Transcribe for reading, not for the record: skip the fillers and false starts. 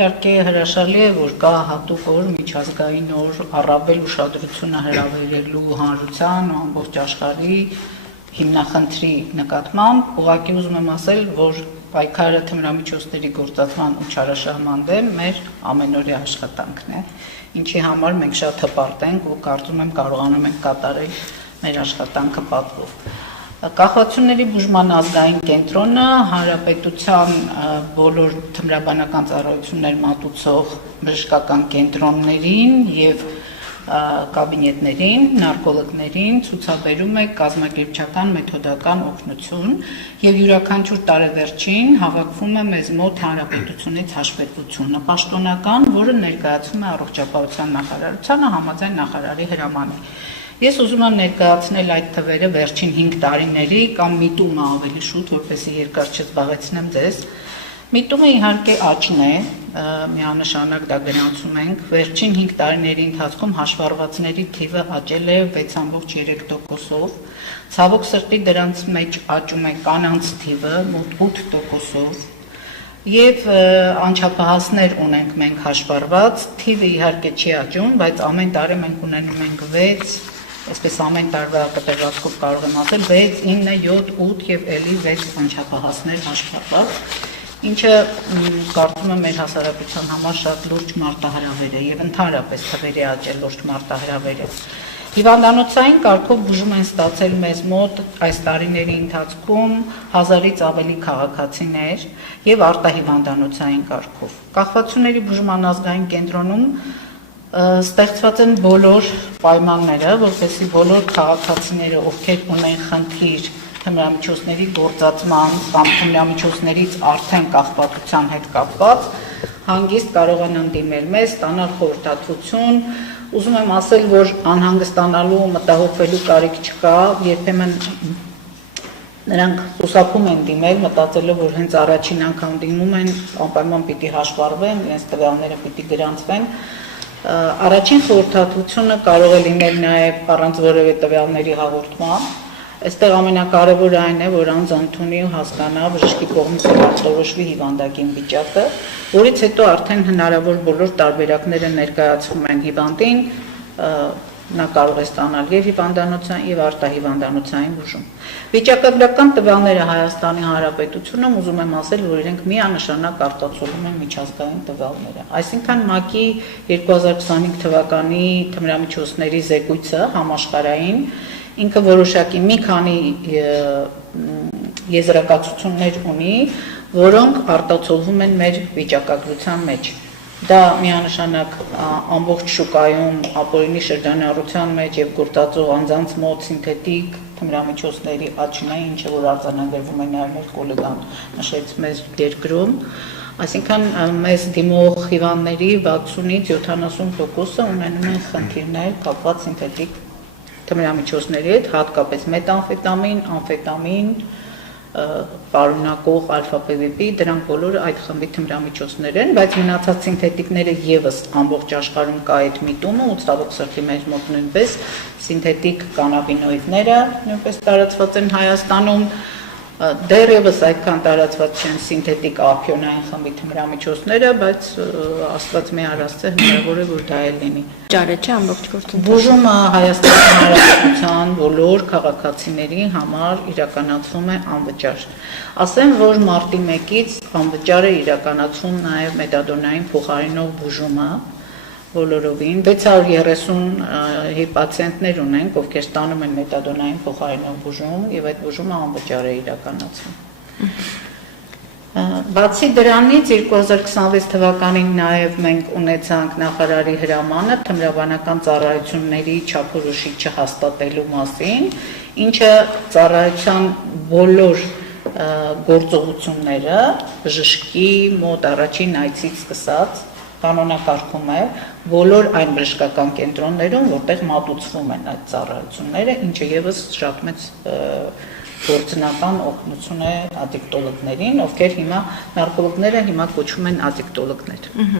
Իհարկե հրաշալի է, որ կա հատուկ օր, միջազգային օր, առավել ուշադրությունը հրավիրելու հանրության ու ամբողջ աշխարհի հիմնախնդրի նկատմամբ, ուղղակի ուզում եմ ասել, որ պայքարը թմրամիջոցների գործածման ու չարաշահման դեմ մեր ամենօրյա աշխատանքն է, ինչի համար մենք շատ հպարտ ենք ու կարծում եմ կարողանում ենք կատարել մեր աշխատանքը պատվով։ Կախվածությունների բուժման ազգային կենտրոնը հանրապետության բոլոր թմրաբանական ծառայություններ մատուցող բժշկական կենտրոններին եւ կաբինետներին, նարկոլոգներին ցուցաբերում է կազմակերպչական մեթոդական օգնություն եւ յուրաքանչյուր տարեվերջին հավաքվում է մեզ մոտ հանրապետությունից հաշվետվությունը պաշտոնական, որը ներկայացում է առողջապահության նախարարությանը համաձայն նախարարի հրամանի։ Ես ուզում եմ ներկայացնել այդ թվերը վերջին 5 տարիների կամ միտումը ավելի շուտ, որպեսզի երկար չզբաղեցնեմ ձեզ։ Միտումը իհարկե աճն է, միանշանակ դա գրանցում ենք։ Վերջին 5 տարիների ընթացքում հաշվառվածների թիվը աճել է 6.3%-ով։ Ցավոք սրտի դրանց մեջ աճում է կանանց թիվը մոտ 8%-ով։ Եվ անչափահասներ ունենք մենք հաշվառված, թիվը իհարկե չի աճում, բայց ամեն տարի մենք ունենում ենք 6, այսպես ամեն տարվա կտրվածքով կարող եմ ասել 6, 9, 7, 8 եւ ելի 6 անչափահասներ հաշվառված, ինչը կարծում եմ մեր հասարակության համար շատ լուրջ մարտահրավեր է եւ ընդհանրապես թվերի աճել լուրջ մարտահրավեր է։ Հիվանդանոցային կարգով բուժում են ստացել մեզ մոտ այս տարիների ընթացքում 1000-ից ավելի քաղաքացիներ եւ արտահիվանդանոցային կարգով։ Կախվածությունների բուժման ազգային կենտրոնում ստեղծված են բոլոր պայմանները, որպեսզի բոլոր քաղաքացիները, ովքեր ունեն խնդիր թմրամիջոցների գործածման կամ թմրամիջոցներից արդեն կախվածության հետ կապված, հանգիստ կարողանան դիմել մեզ, ստանալ խորհրդատվություն։ Ուզում եմ ասել, որ անհանգստանալու, մտահոգվելու կարիք չկա, երբեմն նրանք խուսափում են դիմել, մտածելով, որ հենց առաջին անգամ դիմում են, անպայման պիտի հաշվառվեն, իրենց տվյալները պիտի գրանցվեն։ Առաջին խորհրդատվությունը կարող է լինել նաև առանց որևէ տվյալների հաղորդման։ Այստեղ ամենակարևորը այն է, որ անձանց ունի ու հասկանա բժշկի կողմից արտորոշվի հիվանդակին վիճակը, որից հետո արդեն հնարավոր բոլոր տարբերակները ներկայացվում են հիվանդին, նա կարող է ստանալ եւ հիվանդանոցային եւ արտահիվանդանոցային բուժում։ Վիճակագրական տվյալները Հայաստանի Հանրապետությունում ուզում եմ ասել, որ իրենք միանշանակ արտացոլում են միջազգային տվյալները։ Այսինքն ՄԱԿ-ի 2025 թվականի թմրամիջոցների զեկույցը համաշխարհային ինքը որոշակի մի քանի եզրակացություններ ունի, որոնք արտացոլվում են մեր վիճակագրության մեջ։ Դա միանշանակ ամբողջ շուկայում ապօրինի շրջանառության մեջ եւ գործածող անձանց մոտ սինթետիկ թմրամիջոցների աճն է, ինչը որ արձանագրվում է նաեւ մեր գոլեգան նշեց մեզ երկրում, այսինքն մեզ դիմող հիվանդների 60-ից 70%-ը ունենում են խնդիրներ կապված սինթետիկ թմրամիջոցների հետ, հատկապես մետամֆետամին, ամֆետամին, պարունակող ալֆա-պևիպի, դրանք բոլորը այդ խմբի թմրամիջոցներ են, բայց մնացած սինթետիկները եւս ամբողջ աշխարհում կա այդ միտումը, ու ցավոք սրտի մեր մոտ նույնպես սինթետիկ կանաբինոիդները նույնպես տարածված են Հայաստանում, դեռևս այդքան տարածված չեն սինթետիկ ափիոնային խմբի թմրամիջոցները, բայց Աստված մի արասցե հնարավոր է որ դա էլ լինի։ Ճարը չէ ամբողջ գործընթացը։ Բուժումը Հայաստանի Հանրապետության բոլոր քաղաքացիների համար իրականացվում է անվճար։ Ասեմ, որ մարտի 1-ից անվճար է իրականացվում նաև մետադոնային փոխարինող բուժումը բոլորովին 630 պացիենտներ ունենք, ովքեր ստանում են մետադոնային փոխարինող բուժում եւ այդ բուժումը անվճար է իրականացվում։ Բացի դրանից 2026 թվականին նաև մենք ունեցանք նախարարի հրամանը թմրաբանական ծառայությունների չափորոշիչ չհաստատելու մասին, ինչը ծառայության բոլոր գործողությունները բժշկի մոտ առաջին այցից սկսած կանոնակարգում է բոլոր այն բժշկական կենտրոններում, որտեղ մատուցվում են այդ ծառայությունները, ինչը եւս շատ մեծ գործնական օգնություն է ադիկտոլոգներին, ովքեր հիմա նարկոլոգները հիմա կոչվում են ադիկտոլոգներ։